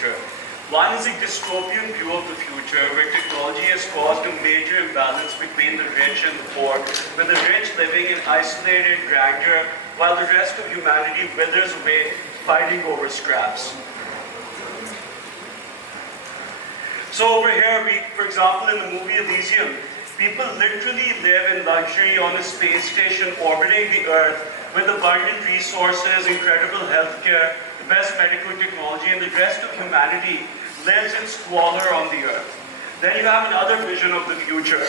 future. One is a dystopian view of the future where technology has caused a major imbalance between the rich and the poor, with the rich living in isolated grandeur while the rest of humanity withers away fighting over scraps. So over here, for example, in the movie Elysium, people literally live in luxury on a space station orbiting the Earth with abundant resources, incredible healthcare, the best medical technology, and the rest of humanity lives in squalor on the Earth. Then you have another vision of the future,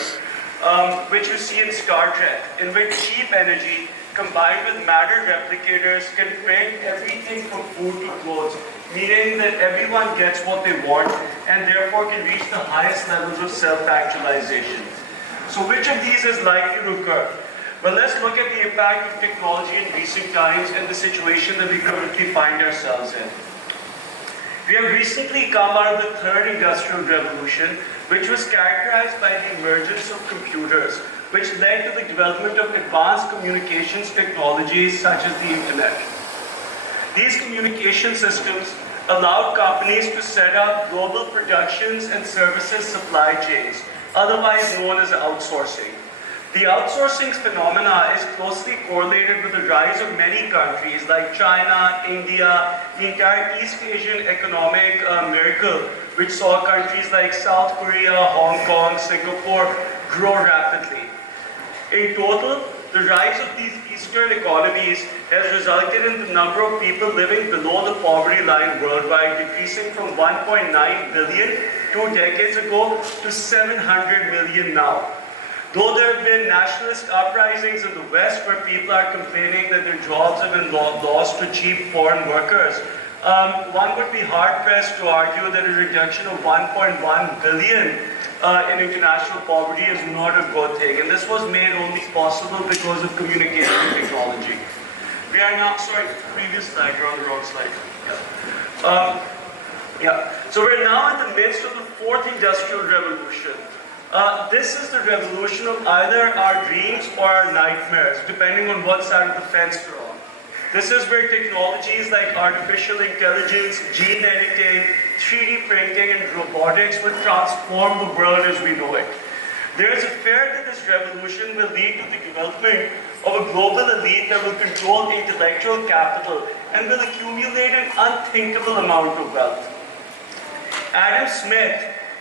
which you see in Star Trek, in which cheap energy combined with matter replicators can print everything from food to clothes, meaning that everyone gets what they want and therefore can reach the highest levels of self-actualization. So which of these is likely to occur? Well, let's look at the impact of technology in recent times and the situation that we currently find ourselves in. We have recently come out of the third industrial revolution, which was characterized by the emergence of computers, which led to the development of advanced communications technologies such as the internet. These communication systems allowed companies to set up global productions and services supply chains, otherwise known as outsourcing. The outsourcing phenomena is closely correlated with the rise of many countries like China, India, the entire East Asian economic miracle, which saw countries like South Korea, Hong Kong, Singapore grow rapidly. In total, the rise of these Eastern economies has resulted in the number of people living below the poverty line worldwide decreasing from 1.9 billion 2 decades ago to 700 million now. Though there have been nationalist uprisings in the West where people are complaining that their jobs have been lost to cheap foreign workers, one would be hard-pressed to argue that a reduction of 1.1 billion in international poverty is not a good thing. And this was made only possible because of communication technology. We are now, sorry, previous slide, you're on the wrong slide. So we're now in the midst of the fourth industrial revolution. This is the revolution of either our dreams or our nightmares, depending on what side of the fence you're on. This is where technologies like artificial intelligence, gene editing, 3D printing, and robotics will transform the world as we know it. There is a fear that this revolution will lead to the development of a global elite that will control intellectual capital and will accumulate an unthinkable amount of wealth. Adam Smith,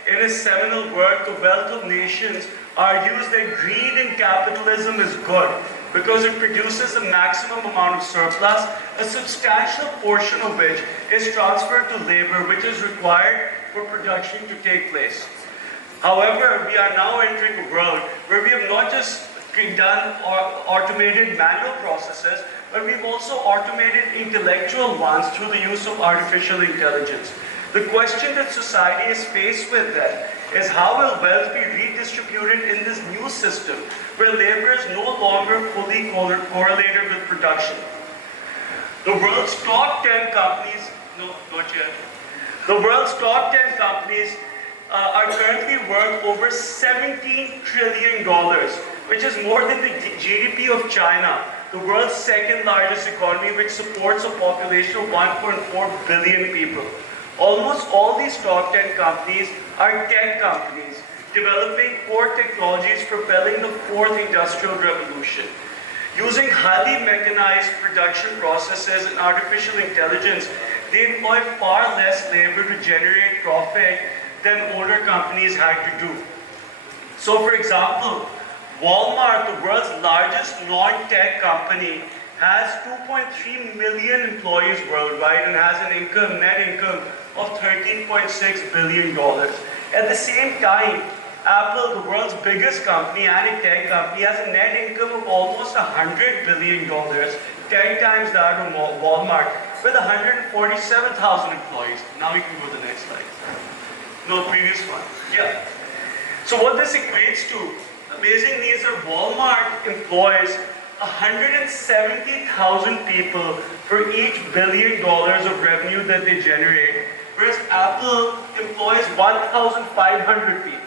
in his seminal work, The Wealth of Nations, argues that greed in capitalism is good because it produces a maximum amount of surplus, a substantial portion of which is transferred to labor, which is required for production to take place. However, we are now entering a world where we have not just done automated manual processes, but we've also automated intellectual ones through the use of artificial intelligence. The question that society is faced with then is how will wealth be redistributed in this new system where labor is no longer fully correlated with production. The world's top 10 companies, The world's top 10 companies are currently worth over $17 trillion, which is more than the GDP of China, the world's second largest economy, which supports a population of 1.4 billion people. Almost all these top 10 companies are tech companies, developing core technologies propelling the fourth industrial revolution. Using highly mechanized production processes and artificial intelligence, they employ far less labor to generate profit than older companies had to do. So for example, Walmart, the world's largest non-tech company, has 2.3 million employees worldwide and has an net income of $13.6 billion. At the same time, Apple, the world's biggest company and a tech company, has a net income of almost $100 billion, 10 times that of Walmart, with 147,000 employees. Now we can go to the next slide. No, previous one. Yeah. So what this equates to, amazingly, is that Walmart employs 170,000 people for each $1 billion of revenue that they generate, whereas Apple employs 1,500 people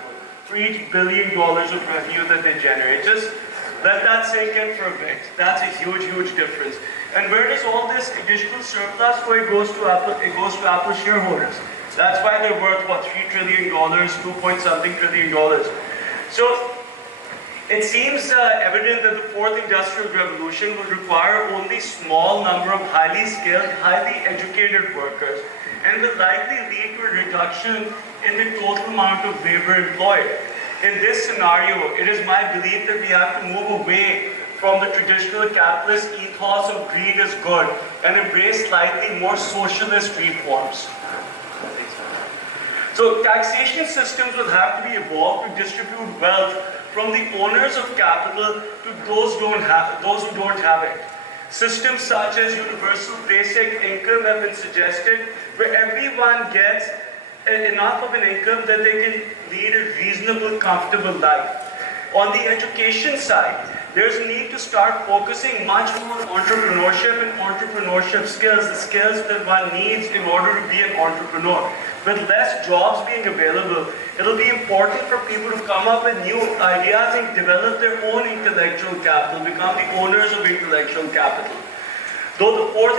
for each $1 billion of revenue that they generate. Just let that sink in for a bit. That's a huge, huge difference. And where does all this additional surplus go? It goes to Apple shareholders. That's why they're worth, what, $3 trillion, 2 point something trillion dollars. So it seems evident that the fourth industrial revolution will require only small number of highly skilled, highly educated workers, and will likely lead to a reduction in the total amount of labor employed. In this scenario, it is my belief that we have to move away from the traditional capitalist ethos of greed is good and embrace slightly more socialist reforms. So taxation systems will have to be evolved to distribute wealth from the owners of capital to those who don't have it. Systems such as universal basic income have been suggested, where everyone gets enough of an income that they can lead a reasonable, comfortable life. On the education side, there's a need to start focusing much more on entrepreneurship and entrepreneurship skills, the skills that one needs in order to be an entrepreneur. With less jobs being available, it'll be important for people to come up with new ideas and develop their own intellectual capital, become the owners of intellectual capital. Though the fourth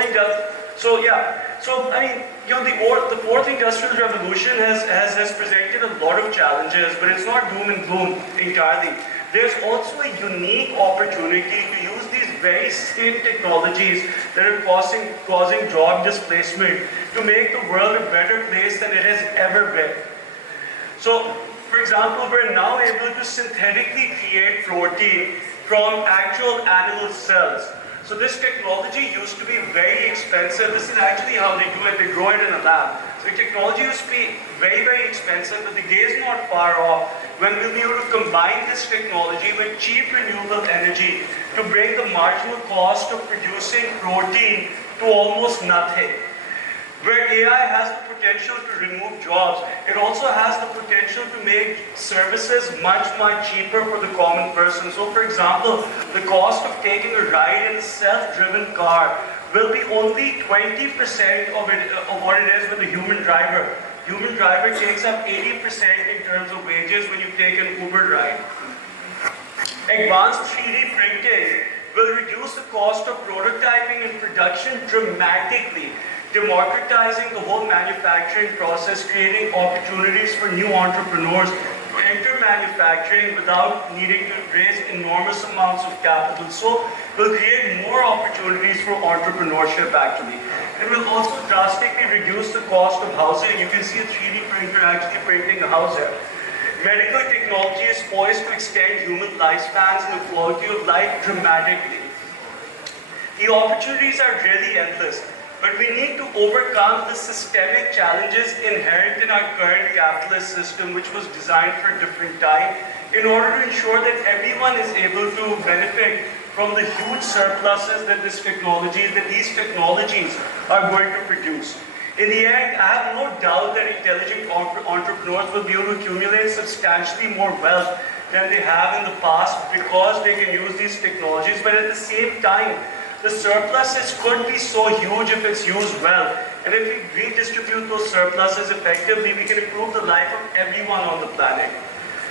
the fourth industrial revolution has presented a lot of challenges, but it's not doom and gloom entirely. There's also a unique opportunity to use these very same technologies that are causing job displacement to make the world a better place than it has ever been. So, for example, we're now able to synthetically create protein from actual animal cells. So this technology used to be very expensive. This is actually how they do it. They grow it in a lab. So the technology used to be very, very expensive, but the day is not far off when we'll be able to combine this technology with cheap renewable energy to bring the marginal cost of producing protein to almost nothing. Where AI has the potential to remove jobs, it also has the potential to make services much, much cheaper for the common person. So for example, the cost of taking a ride in a self-driven car will be only 20% of what it is with a human driver. Human driver takes up 80% in terms of wages when you take an Uber ride. Advanced 3D printing will reduce the cost of prototyping and production dramatically, democratizing the whole manufacturing process, creating opportunities for new entrepreneurs to enter manufacturing without needing to raise enormous amounts of capital. So we'll create more opportunities for entrepreneurship actually. It will also drastically reduce the cost of housing. You can see a 3D printer actually printing a house here. Medical technology is poised to extend human lifespans and the quality of life dramatically. The opportunities are really endless. But we need to overcome the systemic challenges inherent in our current capitalist system, which was designed for a different time, in order to ensure that everyone is able to benefit from the huge surpluses that these technologies are going to produce. In the end, I have no doubt that intelligent entrepreneurs will be able to accumulate substantially more wealth than they have in the past because they can use these technologies, but at the same time, the surpluses could be so huge if it's used well. And if we redistribute those surpluses effectively, we can improve the life of everyone on the planet.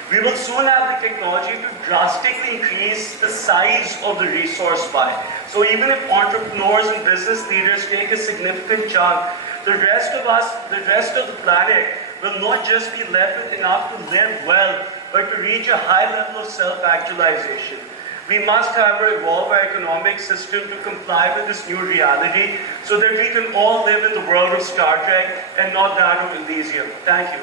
We will soon have the technology to drastically increase the size of the resource pie. So even if entrepreneurs and business leaders take a significant chunk, the rest of the planet will not just be left with enough to live well, but to reach a high level of self-actualization. We must, however, evolve our economic system to comply with this new reality so that we can all live in the world of Star Trek and not that of Elysium. Thank you.